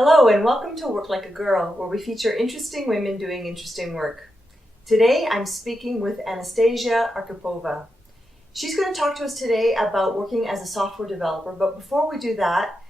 Hello and welcome to Work Like a Girl, where we feature interesting women doing interesting work. Today I'm speaking with Anastasia Arkhipova. She's going to talk to us today about working as a software developer, but before we do that,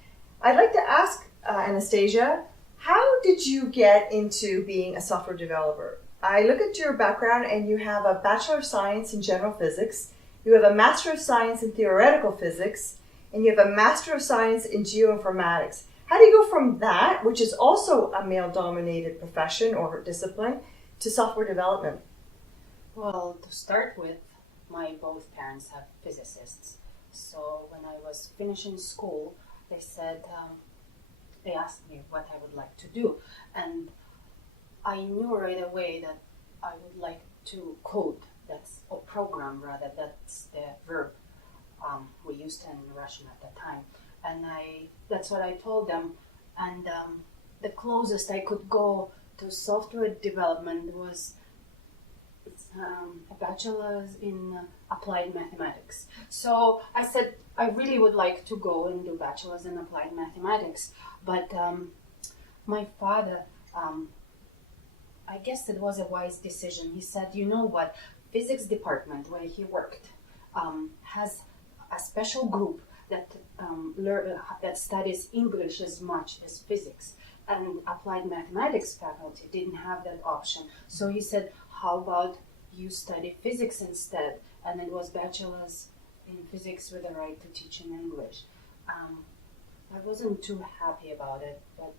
I'd like to ask Anastasia, how did you get into being a software developer? I look at your background and you have a Bachelor of Science in General Physics, you have a Master of Science in Theoretical Physics, and you have a Master of Science in Geoinformatics. How do you go from that, which is also a male-dominated profession or discipline, to software development? Well, to start with, my both parents have physicists. So when I was finishing school, they asked me what I would like to do. And I knew right away that I would like to code. Or program rather, that's the verb we used in Russian at that time. And that's what I told them. And the closest I could go to software development was a bachelor's in applied mathematics. So I said I really would like to go and do bachelor's in applied mathematics. But my father, I guess it was a wise decision. He said, you know what, physics department where he worked has a special group that studies English as much as physics, and applied mathematics faculty didn't have that option. So he said, how about you study physics instead? And it was bachelor's in physics with a right to teach in English. I wasn't too happy about it, but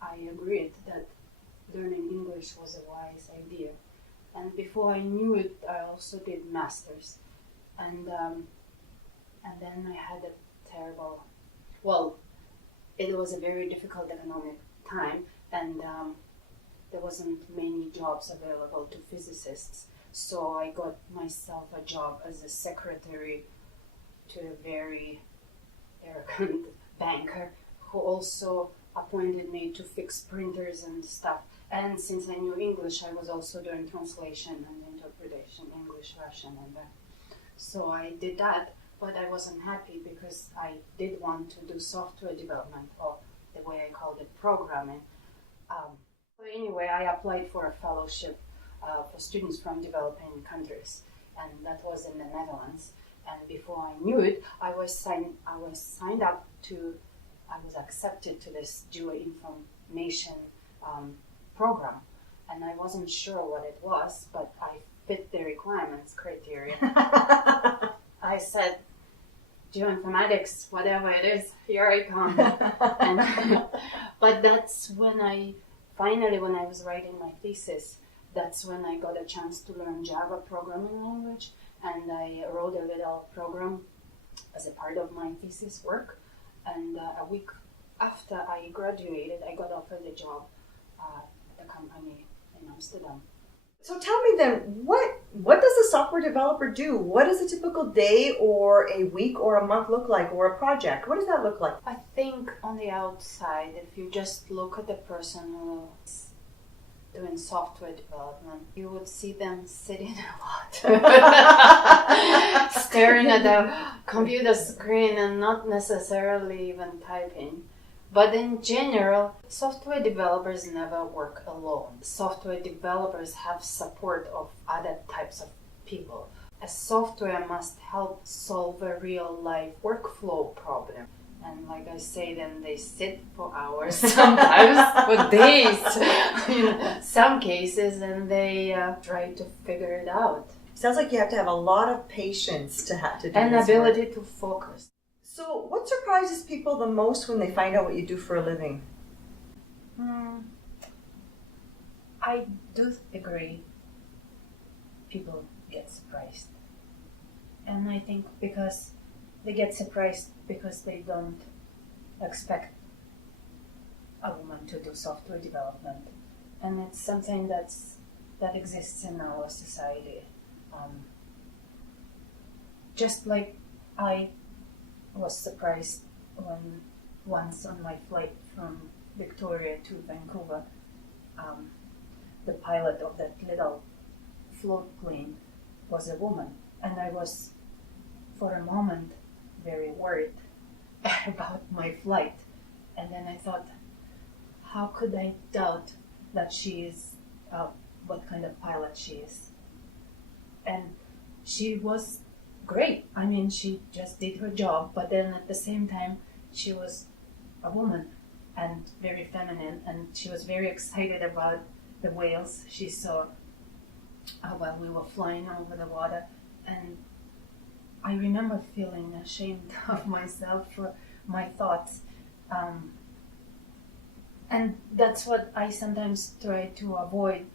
I agreed that learning English was a wise idea. And before I knew it, I also did master's. And then I had a terrible, it was a very difficult economic time, and there wasn't many jobs available to physicists. So I got myself a job as a secretary to a very arrogant banker who also appointed me to fix printers and stuff. And since I knew English, I was also doing translation and interpretation, English, Russian, and that. So I did that. But I wasn't happy because I did want to do software development, or the way I called it, programming. So anyway, I applied for a fellowship for students from developing countries, and that was in the Netherlands. And before I knew it, I was accepted to this Geoinformation program, and I wasn't sure what it was, but I fit the requirements criteria. I said, Geoinformatics, whatever it is, here I come. But that's when I was writing my thesis, that's when I got a chance to learn Java programming language, and I wrote a little program as a part of my thesis work. And a week after I graduated, I got offered a job at a company in Amsterdam. So tell me then, what does a software developer do? What does a typical day or a week or a month look like, or a project? What does that look like? I think on the outside, if you just look at the person who's doing software development, you would see them sitting a lot, staring at the computer screen and not necessarily even typing. But in general, software developers never work alone. Software developers have support of other types of people. A software must help solve a real-life workflow problem. And like I say, then they sit for hours, sometimes for days, in some cases, and they try to figure it out. Sounds like you have to have a lot of patience to do and this ability work. to focus. So what surprises people the most when they find out what you do for a living? I do agree people get surprised. And I think because they get surprised because they don't expect a woman to do software development. And it's something that exists in our society. Just like I was surprised when once on my flight from Victoria to Vancouver, the pilot of that little float plane was a woman, and I was for a moment very worried about my flight. And then I thought, how could I doubt that she is what kind of pilot she is? And she was great. I mean, she just did her job, but then at the same time, she was a woman and very feminine, and she was very excited about the whales she saw while we were flying over the water. And I remember feeling ashamed of myself for my thoughts. And that's what I sometimes try to avoid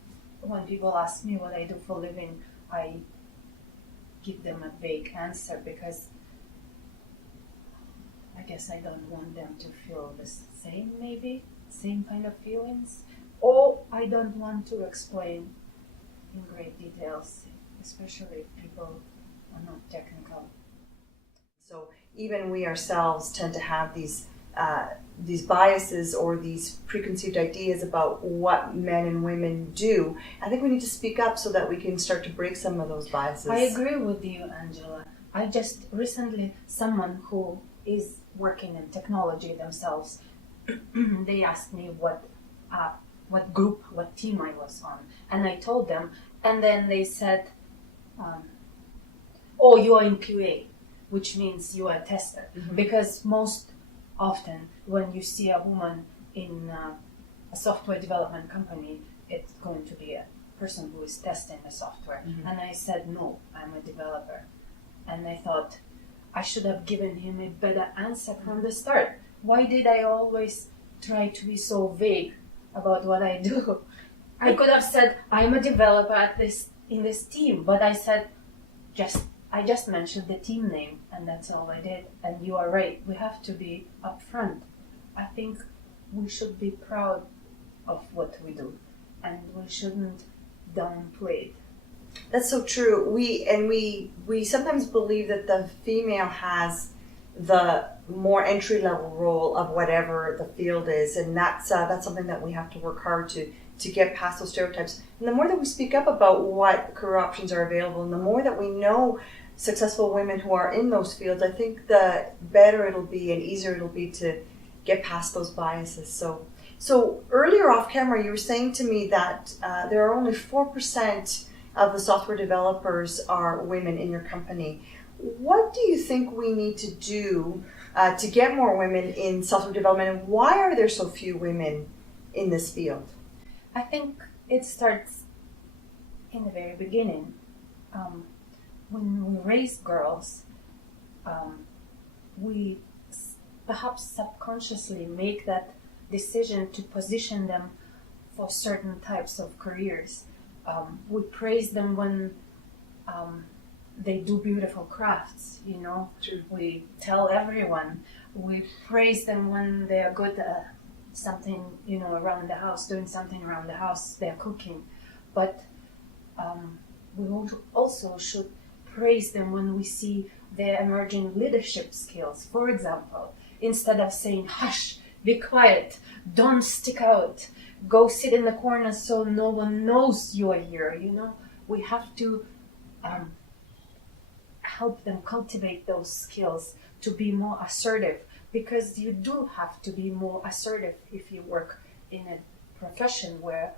when people ask me what I do for a living. I give them a vague answer because I guess I don't want them to feel the same kind of feelings. Or I don't want to explain in great details, especially if people are not technical. So even we ourselves tend to have these biases or these preconceived ideas about what men and women do. I think we need to speak up so that we can start to break some of those biases. I agree with you, Angela. I just recently, someone who is working in technology themselves, they asked me what group, what team I was on, and I told them, and then they said, "Oh, you are in QA," which means you are a tester, because most often when you see a woman in a software development company, it's going to be a person who is testing the software. And I said, no, I'm a developer. And I thought I should have given him a better answer from the start. Why did I always try to be so vague about what I do? I could have said, I'm a developer in this team, but I said, I just mentioned the team name, and that's all I did. And you are right, we have to be upfront. I think we should be proud of what we do, and we shouldn't downplay it. That's so true. We sometimes believe that the female has the more entry level role of whatever the field is, and that's something that we have to work hard to get past those stereotypes. And the more that we speak up about what career options are available, and the more that we know successful women who are in those fields, I think the better it'll be and easier it'll be to get past those biases. So earlier off camera, you were saying to me that there are only 4% of the software developers are women in your company. What do you think we need to do to get more women in software development, and why are there so few women in this field? I think it starts in the very beginning. When we raise girls, we perhaps subconsciously make that decision to position them for certain types of careers. We praise them when they do beautiful crafts, you know. True. We tell everyone. We praise them when they are good at something, you know, around the house, doing something around the house, they're cooking. But we also should praise them when we see their emerging leadership skills. For example, instead of saying, hush, be quiet, don't stick out, go sit in the corner so no one knows you are here, you know, we have to help them cultivate those skills to be more assertive, because you do have to be more assertive if you work in a profession where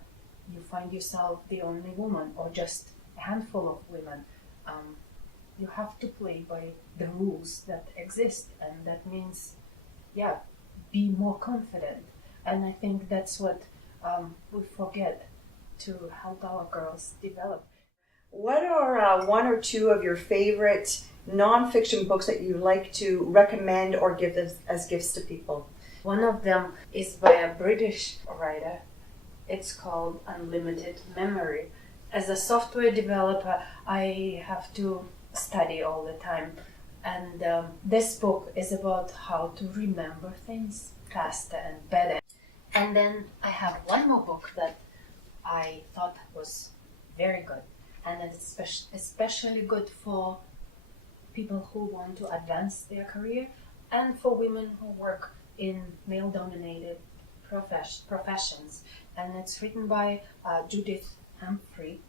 you find yourself the only woman or just a handful of women. You have to play by the rules that exist, and that means, be more confident. And I think that's what we forget to help our girls develop. What are one or two of your favorite non-fiction books that you like to recommend or give as gifts to people? One of them is by a British writer. It's called Unlimited Memory. As a software developer, I have to study all the time. And this book is about how to remember things faster and better. And then I have one more book that I thought was very good. And it's especially good for people who want to advance their career and for women who work in male-dominated professions. And it's written by Judith Humphrey,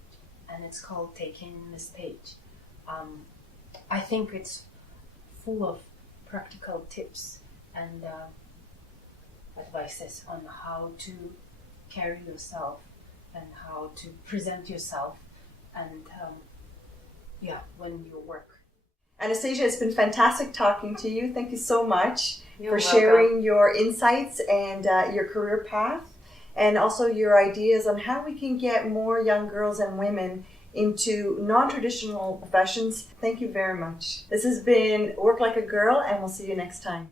and it's called Taking the Stage. I think it's full of practical tips and advices on how to carry yourself and how to present yourself and when you work. Anastasia, it's been fantastic talking to you. Thank you so much You're for welcome. sharing your insights and your career path, and also your ideas on how we can get more young girls and women into non-traditional professions. Thank you very much. This has been Work Like a Girl, and we'll see you next time.